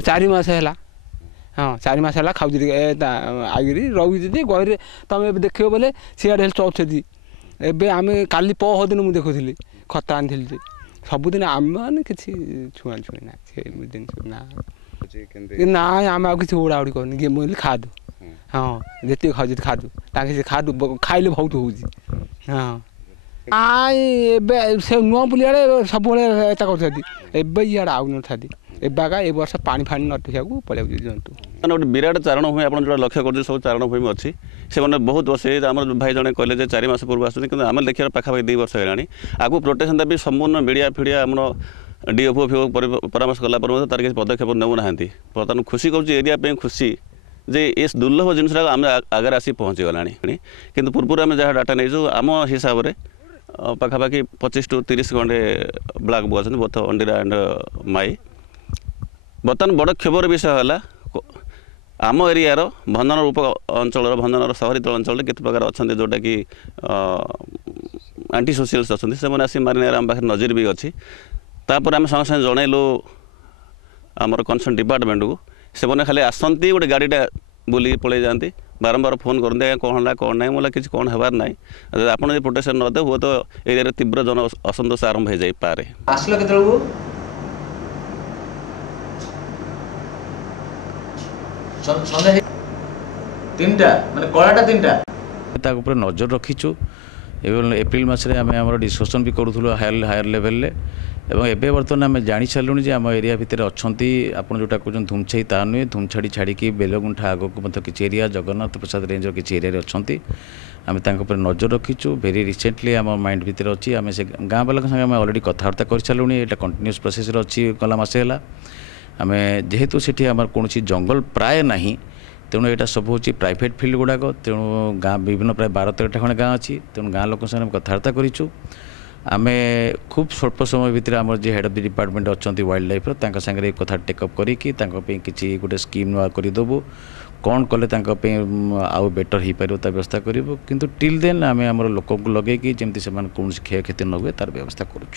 4 मास है हाँ 4 मास है खाऊ आईरी रही गहरी तुम देख बोले सीआड़े चौथी एवं आम काली पहदिन मुझे देखुली खत आनी सबुदिन आम मैंने किसी छुआ छुई ना जिन ना आम आ किसी उड़ा उड़ी कर मुझे खादु हाँ जी खाऊ खादु खादु खाइले बहुत हो हाँ से नुआ पुलियाड़े सब एवं इे आउ था एबाका ए वर्ष पानी फाणी नटिया पड़े जंतु गोटे विराट चारण भूमि आप जो लक्ष्य कर सब चारण भूमि अच्छी से मैंने बहुत वर्ष आम भाई जड़े कहले 4 मास पूर्व आम देखिए पाखापाखि 2 वर्ष है आगू प्रोटेक्शन देवी संपूर्ण मीडिया फिडिया आम डीएफओ फिओ परामर्श कला तार किसी पदक्षेप नेउना बर्तमान खुशी करुँच एरिया खुशी जे इस दुर्लभ जिनसा आम आगे आसी पहुँची गला कि पूर्व आम जहाँ डाटा नहीं आम हिसाब से पाखापाखि 25 to 30 खंडे ब्लाक बुक अच्छे बोथ अंडीरा एंड माई बर्तमान बड़ क्षोभर विषय है आम एरियार भंजन उप अंचल भंजन सहरी तल अंचल केत प्रकार अच्छा जोटा कि आंटी सोशियल्स अच्छा से आसी मारिनार आम पाखे नजर भी अच्छी तापर आम संगे संगे जनइलु आमर कनसर्न डिपार्टमेंट को से खाली आसती गोटे गाड़ीटा बुल पलि जाती बारंबार फोन करते कौन है कौन ना मतलब किसी कौन हबार ना आप प्रोटेक्शन नदे हुए तो एरिया तीव्र जन असंतोष आरंभ हो जाए आसलो केतळु संध्या 3टा माने कलाटा 3टा ता ऊपर नजर रखीचु एवं एप्रिल मासरे आम आम डिस्कसन भी करूँ हायर लेवल एवं एबे बर्तमान आम जानी सारूँ जे आम एरिया भितर अच्छा आप जोटा कहते धूमछाई ता नुहे धूमछाड़ी छाड़ी बेलगुंठा आगक किसी एरिया जगन्नाथ प्रसाद रेंज किसी एरिया अच्छा आम तांको नजर रखीचु भेरी रिसेंटली आम माइंड भितर अच्छी आम से गाँ वाला संगे आम अलरेडी कथबार्ता कर सारूँ ये कंटिन्यूस प्रोसेस अच्छी गला मसे है आम जेहेतु से कौन जंगल प्राय ना तेणु यहाँ सब हूँ प्राइवेट फिल्ड गुड़ाक तेणु गाँ विभिन्न प्राय 12-13टा खंडे गाँ अच्छी तेणु गाँ लोक संगे कथबार्ता करूँ आम खूब स्वल्प समय भितर आम जो हेड ऑफ द डिपार्टमेंट अच्छा वाइल्ड लाइफ सागर कथा टेकअप करी किसी गोटे स्कीम नुआ करदेबू कौन कले आउ बेटर हो पार व्यवस्था करूँ किंतु टिल देन आम आम लोक लगे जमी से कौन क्षय क्षति न हुए तार व्यवस्था करूँ।